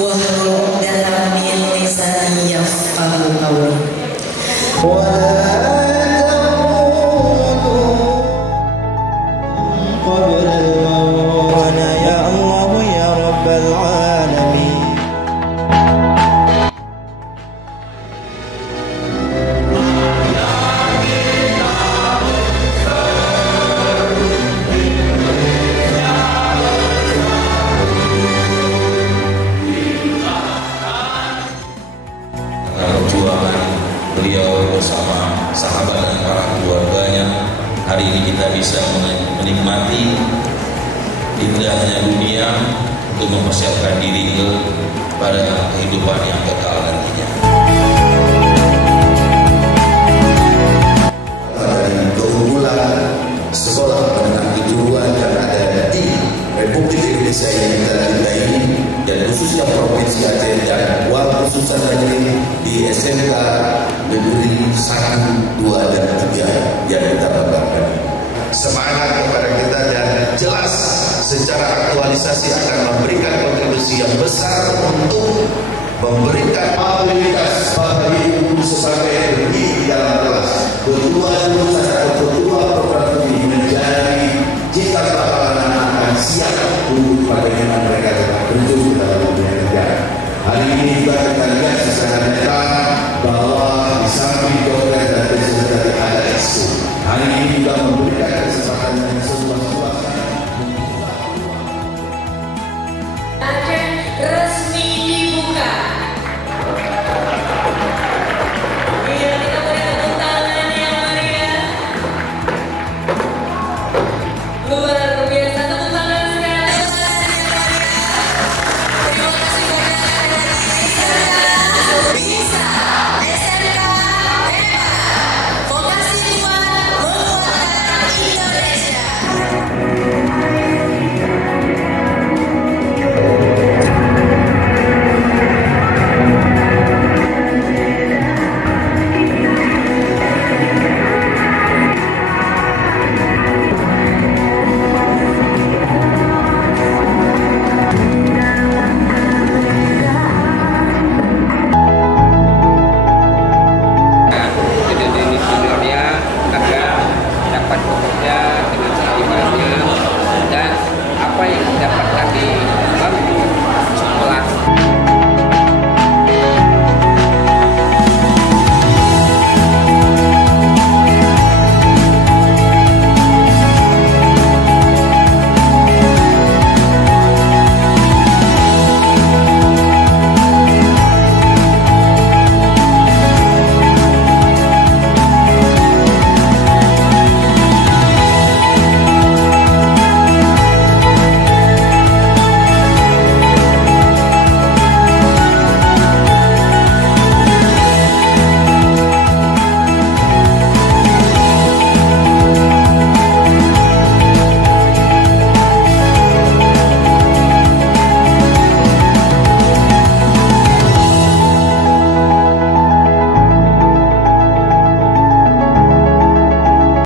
wahlul min lisani yafqahu qawli. قبل الموت يا الله يا رب العالمين. Perjuangan beliau bersama sahabat dan para keluarganya, hari ini kita bisa menikmati indahnya dunia untuk mempersiapkan diri pada kehidupan yang kekal nantinya. Dari keunggulan sekolah menengah kejuruan yang ada di Republik Indonesia yang kita cintai ini, dan khususnya Provinsi Aceh dan khususan lagi di SMK Negeri 1, 2, dan 3 yang kita banggakan. Semangat kepada kita dan jelas secara aktualisasi akan memberikan kontribusi yang besar untuk memberikan abilitas bagi guru sebagai pendidik di dalam kelas. Ketua jurusan atau ketua program studi menjadi jika bakalan akan siap untuk bagaimana mereka dapat terjun dalam dunia kerja. Hari ini juga kita lihat secara nyata bahwa di samping dokter